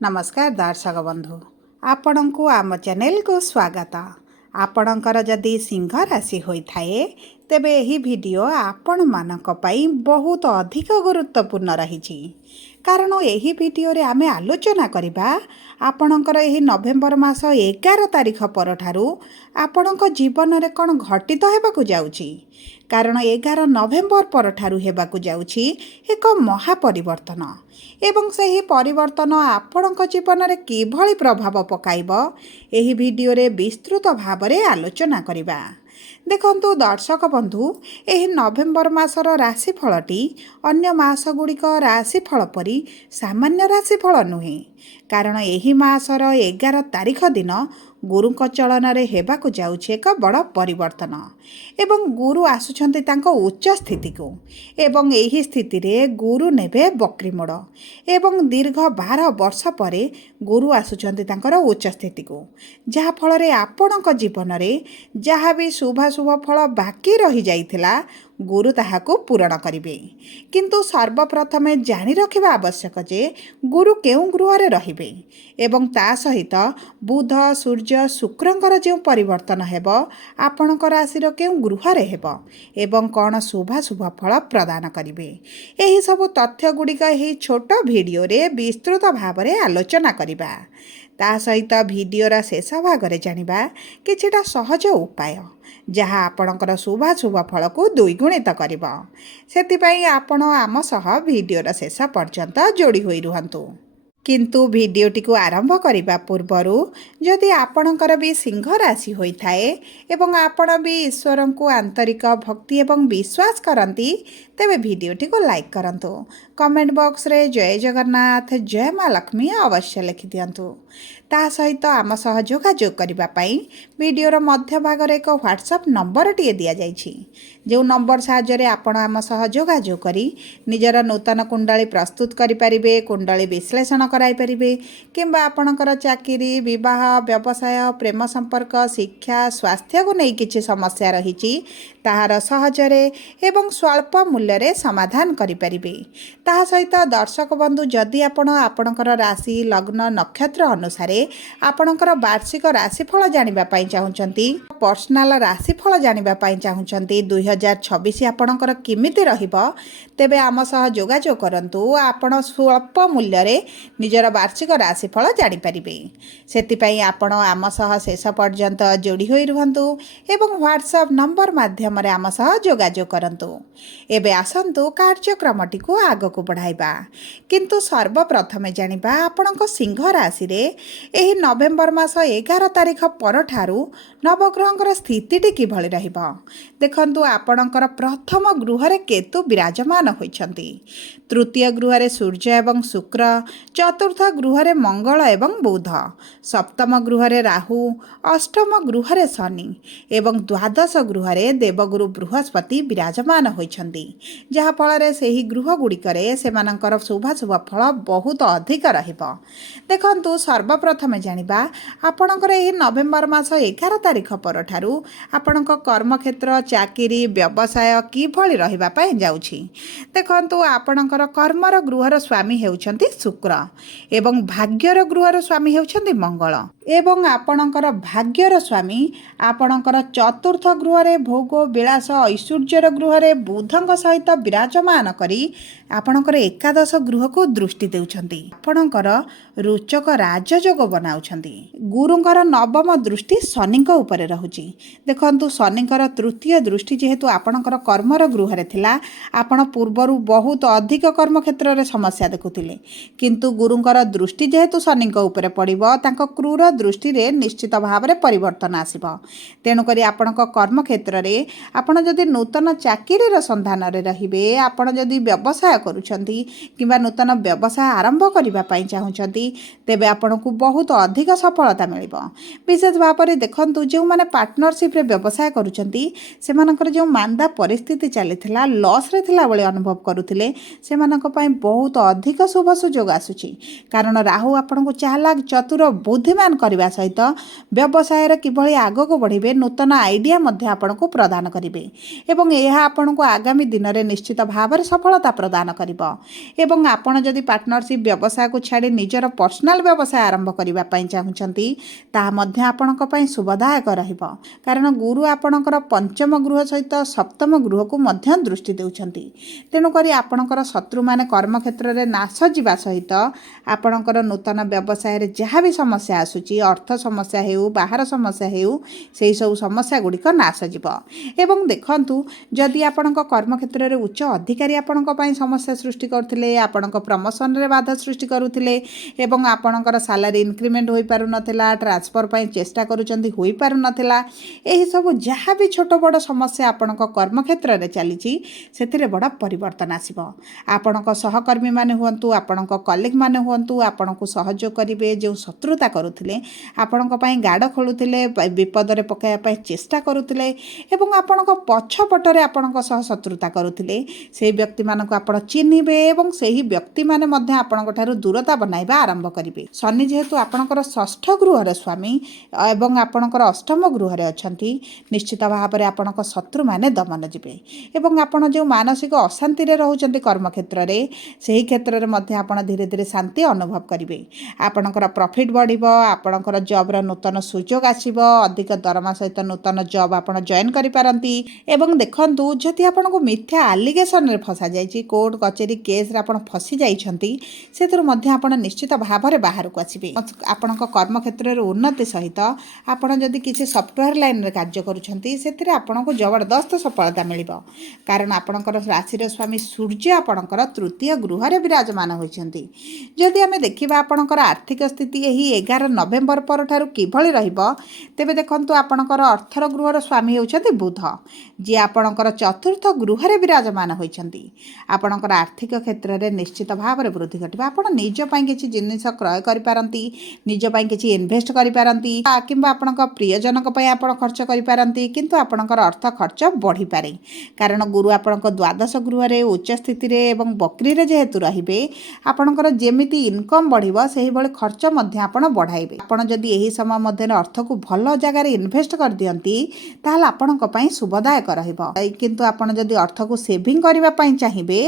नमस्कार दर्शक बंधु आपण को आम चैनल को स्वागत। आपणकर जदि सिंह राशि होता है तेबे यही वीडियो आपण मानक पई बहुत अधिक गुरुत्वपूर्ण रही कारण यही वीडियो रे आमे आलोचना करिबा आपणकर यही नवेम्बर मास 11 तारिख परठारु आपणक जीवन रे कोन घटित हेबाकु जाउची कारण 11 नवेम्बर परठारु हेबाकु जाउची एक महापरिवर्तन एवं सही परिवर्तन आपणक जीवन रे किभଳି प्रभाव पकाइबो एही वीडियो रे विस्तृत भाव रे आलोचना करिबा। देखंतु दर्शक बंधु एही नवेम्बर मासर राशिफलटी अन्य मासगुड़िक राशिफल परी सामान्य राशिफल नुहे कारण एही मासर 11 तारिख दिन गुरुଙ୍କ चलनरे हेबाकु जाउछि एक बड़ परिवर्तन एवं गुरु आसुछन्ति तांको उच्च स्थिति को एवं एही स्थिति रे गुरु नेबे बक्री मोड़ एवं दीर्घ 12 वर्ष परे गुरु आसुछन्ति तांकर उच्च स्थिति को जहा फल रे आपणक जीवन रे जहा भी शुभाशुभ फल बाकी रही जाइथिला गुरु ताहाकु पूरण करिवे किंतु सर्वप्रथमे जानि रखिबा आवश्यक जे गुरु केउ गृहरे रहिबे एवं ता सहित बुध सूर्य शुक्रंकर जो परिवर्तन हेबो आपणक राशि केउ गृहरे हेबो एवं कौन शुभाशुभ फल प्रदान करिवे एही सब तथ्य गुड़िक एही छोट वीडियो रे विस्तृत भाव रे आलोचना करिबा ता सहित वीडियोर शेष भाग रे जानिबा किछिटा सहज उपाय जहाँ आपणकर शुभाशुभ फल को द्विगुणित करिबो सेतिपई आपण आम सह वीडियोर शेष पर्यंत जोड़ी होई रुहंतु किंतु वीडियोटी को आरंभ करने पूर्वर जदि आपणकर भी सिंह राशि होता है एवं आपण भी ईश्वर को आंतरिक भक्ति एवं विश्वास करती तेबे वीडियोटी को लाइक करंतु कमेंट बॉक्स रे जय जगन्नाथ जय माँ लक्ष्मी अवश्य लिखि दियंतु ता सहित आम सह जोगाजोग करबा पई वीडियोर मध्य भाग रे एक व्हाट्सएप नंबर टिए दिया जाइछि जो नंबर साहाय्य रे आपण आम सह जोगाजोग करी निजर नूतन कुंडली प्रस्तुत करि परिबे कुंडली विश्लेषण कराई परिबे किंबा आपणकर चाकरी विवाह व्यवसाय प्रेम संपर्क शिक्षा स्वास्थ्य को नहीं किछि समस्या रहिछि ताहार सहज रे एवं स्वल्प मूल्य रे समाधान करि परिबे ताहा सहित दर्शक बंधु जदि आपणकर राशि लग्न नक्षत्र अनुसार आपणकर वार्षिक राशिफल जानिबा पई चाहुचंती पर्सनल राशिफल जानिबा पई चाहुचंती 2026 आपणकर किमिति रहिबो तेबे आम सह जोगाजोग करंतु आपण स्वल्प मूल्य रे निजर वार्षिक राशिफल जानि परिबे सेतिपई आपण आम सह शेष पर्यंत जोड़ी होई रुहंतु एवं व्हाट्सएप नंबर माध्यम रे आम सह जोगाजोग करंतु एबे आसंतु कार्यक्रमटी को आगो को बढ़ाइबा किंतु सर्वप्रथमे जानिबा आपणक सिंह राशि रे एही नवेम्बर मास 11 तारिख परठारु नवग्रहंकर स्थितिटी किभଳି रहिबो देखंतु आपणकर प्रथम गृह रे केतु विराजमान होइछंती तृतीय गृह रे सूर्य एवं शुक्र चतुर्थ गृह रे मंगल एवं बुध सप्तम गृह रे राहु अष्टम गृह रे शनि एवं द्वादश गृह रे देवगुरु बृहस्पति विराजमान होइछंती जहा फल रे सेही गृह गुड़िकरे सेमानंकर शुभाशुभ फल बहुत अधिक रहिबो देखंतु सर्वप्रथमे जानिबा आपणकर एही नवेम्बर मास 11 तारिख परठारु आपणक कर्मक्षेत्र चाकरी व्यवसाय किभଳି रहिबा पई जाउछि देखंतु आपणकर कर्मर गृहर स्वामी हेउछंती शुक्र एवं भाग्यर गृहर स्वामी हेउछंती मंगल एवं आपणकर भाग्यर स्वामी आपणकर चतुर्थ गृह रे भोग विलास ऐश्वर्यर गृह रे बुधंक सहित विराजमान करी आपणकर एकादश गृह को दृष्टि देउछंती आपणकर रोचक राजयोग बनाउछंती गुरुंकर नवम दृष्टि शनिक उपरे रहुची देखंतु शनिकर तृतीय दृष्टि जेहेतु आपणकर कर्मर गृह रे थिला आपण पूर्वरु बहुत अधिक कर्म क्षेत्र रे समस्या देखुथिले किंतु गुरुंकर दृष्टि जेहेतु शनिक उपरे पड़िबो तांको क्रूर दृष्टि रे निश्चित भाव रे परिवर्तन आसीबो तेनु करी आपणक कर्म क्षेत्र रे आपण जदि नूतन चाकरी रे संधान रे रहिबे आपण जदि व्यवसाय करूछंती किबा नूतन व्यवसाय आरंभ करिबा पई चाहुछंती तेबे आपणकु बहुत अधिक सफलता मिलिबो विशेष भाव रे देखंतु जो माने पार्टनरशिप रे व्यवसाय करूछंती सेमानकर जो मांदा परिस्थिति चलीथिला लॉस रे थिला बळे अनुभव करूथिले सेमानक पई बहुत अधिक शुभ सुयोग आसुची कारण राहु आपनको चालाक चतुर बुद्धिमान करने सहित व्यवसाय किभली आगक बढ़े नूतन आइडिया आपको प्रदान करेंगे एवं यह आपको आगामी दिन में निश्चित भाव में सफलता प्रदान करिबो। एवं आपण जदि पार्टनरशिप व्यवसाय को छाड़ी निजर पर्सनाल व्यवसाय आरंभ करने चाहूँगी ताहा मध्य आपणक पई शुभदायक रहिबो। कारण गुरु आपणकर पंचम गृह सहित सप्तम गृह को मध्य दृष्टि देउछंती। तेणुक आपणकर शत्रु माने कर्म क्षेत्र में नाश जावा सहित आपणकर नूतन व्यवसाय रे जहाँ भी समस्या आसुची अर्थ समस्या हेउ बाहर समस्या हेउ से सब समस्या गुड़िक नाश जीव। एवं देखंतु जदि आपणक कर्म क्षेत्र में उच्च अधिकारी आपणक पई समस्या सृष्टि करथिले आपणक प्रमोशन रे बाधा सृष्टि करुथिले एवं आपणकर सैलरी इंक्रीमेंट होई पारु नथिला ट्रांसफर पई चेष्टा करूचंती होई पारु नथिला एही सब जहाँ भी छोट बड़ समस्या आपणक कर्म क्षेत्र में चली से बड़ परिवर्तन आसिबो। आपणक सहकर्मी माने हुअन्तु आपणक कलीग माने हुअन्तु आपणको सहयोग करिवे जो शत्रुता करुथिले आपणक पई गाड़ खोलुथिले विपद रे पकाया पई चेष्टा करुथिले एवं आपणक पछपटरे आपणक सह शत्रुता करुथिले से व्यक्ति मानक आपण चिन्हिबे एवं सेही व्यक्ति माने मध्य आपणक ठारू दूरता बनाइबा आरंभ करिवे। शनि जेहेतु आपणकर षष्ठ गृहर स्वामी एवं आपणकर अष्टम गृहरे अछंती निश्चित भाव में आपणक शत्रु माने दमन जिवे एवं आपण जो मानसिक अशांति रे रहउचंती कर्म क्षेत्र रे सेही क्षेत्र रे मध्य आपण धीरे धीरे शांति अनुभव करिवे। आपणकर प्रॉफिट बढ़िबो आपणकर जॉब रा नूतन सुयोग आसीबो अधिक दरमा सहित नूतन जॉब आपण जॉइन करि पारंती एवं देखंतु जदि आपणको मिथ्या एलिगेशन रे फसा जायछि कोर्ट कचेरी केस रे आपण फसी जाइछंती सेतुर मध्य आपण निश्चित भाव में बाहर को आसीबे। आपणक कर्म क्षेत्र रे उन्नति सहित आपण जदि किछि सॉफ्टवेयर लाइन रे कार्य करूछंती सेतिरे आपणको जबरदस्त सफलता मिलिबो। कारण आपणकर राशि स्वामी सूर्य आपणकर तृतीय गृह रे विराजमान होइछंती। जदि आमे देखिबा आपणकर आर्थिक स्थिति एही 11 नवेम्बर पर ठारू किभली रहिबो तेबे देखंतु आपणकर अर्थर गृहर स्वामी होइछंती बुध जे आपणकर चतुर्थ गृह रे विराजमान होइछंती। आपणकर आर्थिक क्षेत्र रे निश्चित भाव में वृद्धि घटिबा आपण निज पई किछि जिनिस क्रय करि पारंती निज पई किछि इन्वेस्ट करि पारंती किंबा आपणक प्रियजनक पई आपण खर्च करि पारंती किंतु आपणकर अर्थ खर्च बढ़ी पारे। कारण गुरु आपणक द्वादश गृह रे उच्च स्थिति रे एवं बकरी रे जेहेतु रहिबे आपणकर जेमिति इनकम बढ़िबो सेही भली खर्च मध्य आपण बढ़ाइबे। आपण जदि एही समय मध्य अर्थ को भल जगह रे इन्वेस्ट कर दियंती ताहाल आपणक पई शुभदायक रहिबो। किंतु आपण जदि अर्थ को सेविंग करिबा पई चाहिबे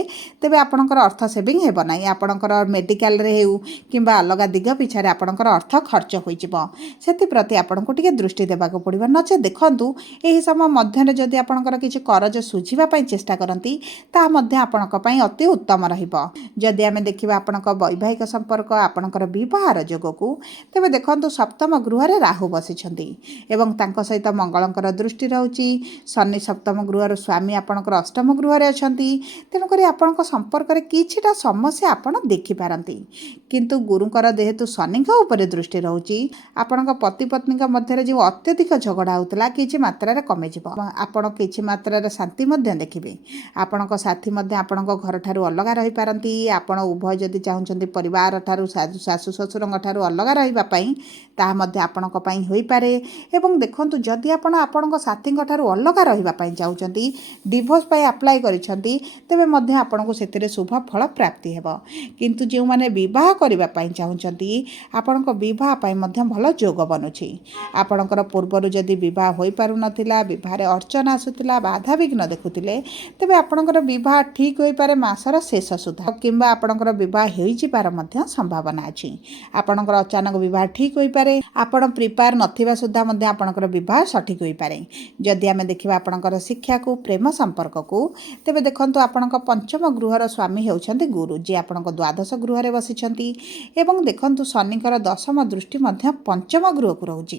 तेबे आपणकर अर्थ सेविंग हेबो नाही आपणकर मेडिकल रे हेउ किंबा अलग दिग पिछारे आपणकर अर्थ खर्च होई जिवो सेति प्रति आपणको टिके दृष्टि देबाको पड़िबो। नचे देखंतु एही समय मध्य रे जदि आपणकर किछि करज सुझिबा पई चेष्टा करंती ता मध्य आपणक पई अति उत्तम रहिबो। जदि आमे देखिबा आपणक वैवाहिक संपर्क आपणकर विवाहर जोगकू तेबे देखंतु सप्तम गृह रे राहु बसिछंती एवं तांको सहित मंगलंकर दृष्टि रहउची। शनि सप्तम गृहर स्वामी आपणकर अष्टम गृह रे अछंती तेनु करी आपणक संपर्क रे किछिटा समस्या आपण देखि पारंती किंतु गुरुकर जेहेतु शनि ऊपर दृष्टि रहउची आपणक पति पत्नी मध्य जो अत्यधिक झगड़ा होता किछि मात्रा रे कमे जिवो। आपण किछि मात्रा रे शांति मध्य देखिबे। आपणक साथी मध्य आपणक घर ठारू अलग रहि पारंती आपण उभय जदि चाहुचंती परिवार ठारू सासु ससुरंग ठारू अलग रहिबा पई ताहा मध्य आपणक पई होई पारे। एवं देखंतु जदि आपण आपणक साथी ठारू अलग रहिबा पई चाहुचंती डिवोर्स पई अप्लाई करिसंती तेबे मध्य आपणको सेतिरे शुभ फल प्राप्ति हेबो। किंतु जे माने विवाह करिबा पई चाहुचंती आपणक विवाह पई मध्य भल जोग बनुछि। आपणकर पूर्वरु जदि विवाह होई पारु नथिला विवाह रे अर्चना आसुतिला बाधा विघ्न देखुतिले तेबे आपणकर विवाह ठीक होई पारे मासर शेष सुधा किंबा आपणकर विवाह होई जिबार मध्य संभावना अछि। आपणकर अचानक विवाह ठीक होई पारे आपण प्रिपेयर नथिबा सुधा मध्य आपणकर विवाह सठिक होई पारे। जदि आमे देखिबा आपणकर शिक्षा को प्रेम संपर्क को तेबे देखंतु आपणक पंचम गृहर स्वामी हेउछंती गुरु जे आपणक द्वादश गृह रे बसिछंती एवं देखंतु शनिकर दशम दृष्टि मध्य पंचम गृह को रहउची।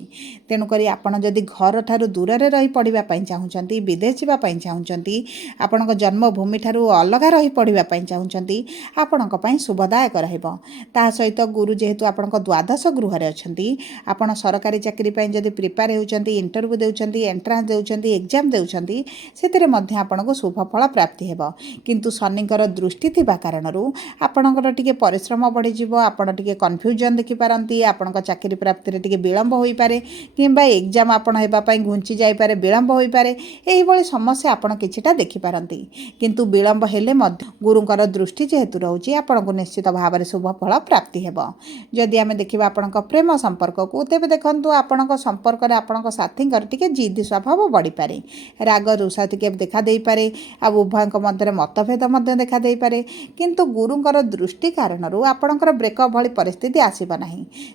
तेणु करी आपण जदि घर ठारू दूर रे रही पढ़िबा पई चाहुचंती विदेश जिबा पई चाहुचंती आपणक जन्मभूमि ठारू अलग रही पढ़िबा पई चाहुचंती आपणक पई शुभदायक रहइबो। ता सहित गुरु जेहेतु आपणक द्वादश गृह रे अछंती आपण सरकारी चाकरी पई जदि प्रिपेयर हेउचंती इंटरव्यू देउचंती एंट्रांस देउचंती एग्जाम देउचंती सेतिरे मध्य आपणक शुभ फल प्राप्ति हेबो। किंतु शनिकर दृष्टि थिबा कारणरू आपणकर टिके परिश्रम बढ़ी जिवो आपण टिके कन्फ्यूजन देखि पारंती आपणक चाकरी प्राप्ति रे टिके विलंब होई पारे किंबा एग्जाम आपण हेबा पई घुंची जाई पारे विलंब होई पारे एही भली समस्या आपण किछिटा देखि पारंती। किंतु विलंब हेले मध्य गुरुंकर दृष्टि जेहेतु रहउची आपणको निश्चित भाव ଭାବରେ शुभ फल प्राप्ति हेब। जदि आम देखा आपण प्रेम संपर्क को तेज देखु आपण संपर्क में आपण साथी टिके जिद स्वभाव बढ़ी पारे, राग रुषा टिके देखा दे पारे, आ उभय मध्य मतभेद देखा दे पारे। किंतु गुरुंकर दृष्टि कारण आपणकर ब्रेकअप भली परिस्थिति आसब ना।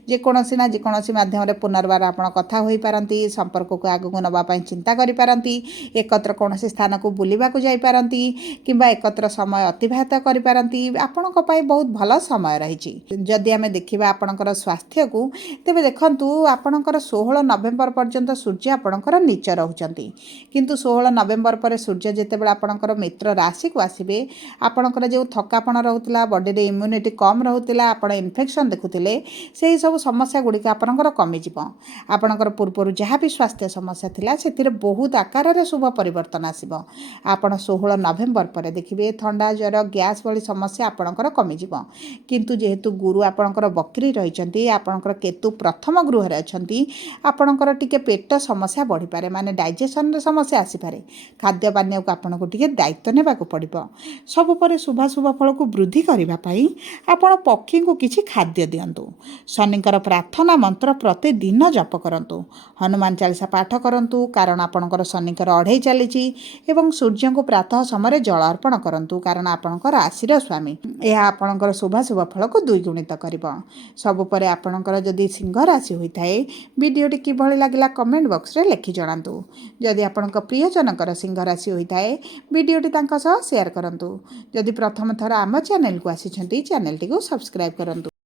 जेकोसी ना जेकोसी माध्यम पुनर्बार आपण कथा हो पारती, संपर्क को आगक नापी चिंता करी, एकत्र कौन स्थान को बुलवा जापारती किंबा एकत्र समय अतिबाहित करपारती। आपण बहुत भल समय रही। जदि आम देखा आपणकर स्वास्थ्य को तेज देखु आपणकर 16 नवेम्बर पर्यंत सूर्य आपणकर नीच रोचंती, किंतु 16 नवेम्बर पर सूर्य जितेबाला आपणकर मित्र राशि को आसबे, आपणकर जो थकापण रोला, बॉडी रे इम्यूनिटी कम रोला, आपण इन्फेक्शन देखुले, से सब समस्या गुड़िक आपणकर कमिज। आपणकर पूर्व जहाँ भी स्वास्थ्य समस्या थिला से बहुत आकार में शुभ परिवर्तन आसब। आपण 16 नवेम्बर पर देखिए थंडा ज्वर गैस भली समस्या आपणकर कमिज। किंतु जेहेतु गुरु आपणकर वक्री रही, आपणकर केतु प्रथम गृह रे अछंती, आपणकर टिके पेट समस्या बढ़ी पारे, माने डाइजेशन रे समस्या आसी पारे। खाद्य पानीय को आपनको टिके दायित्व नेबाको पड़िबो। सब पर शुभ शुभ फल को वृद्धि करबा पई आपण पक्षी को किछि खाद्य दियंतु। शनिकर प्रार्थना मंत्र प्रतिदिन जप करंतु। हनुमान चालीसा पाठ करंतु, कारण आपणकर शनिकर अढ़ई चली एवं सूर्य को प्रातः समय जल अर्पण करंतु, कारण आपणकर राशि स्वामी। यह आपणकर शुभ शुभ फल को द्विगुणित करिबो। सब परे आपणकर जदि सिंह राशि होता है, वीडियोटी किभली लागला कमेंट बॉक्स रे लिखि जणांतु। जदि आपणकर प्रियजनकर सिंह राशि होता है, वीडियोटी तांका सह शेयर करंतु। जदि प्रथम थर आम चैनल को आसी चैनल टी को सब्सक्राइब करंतु।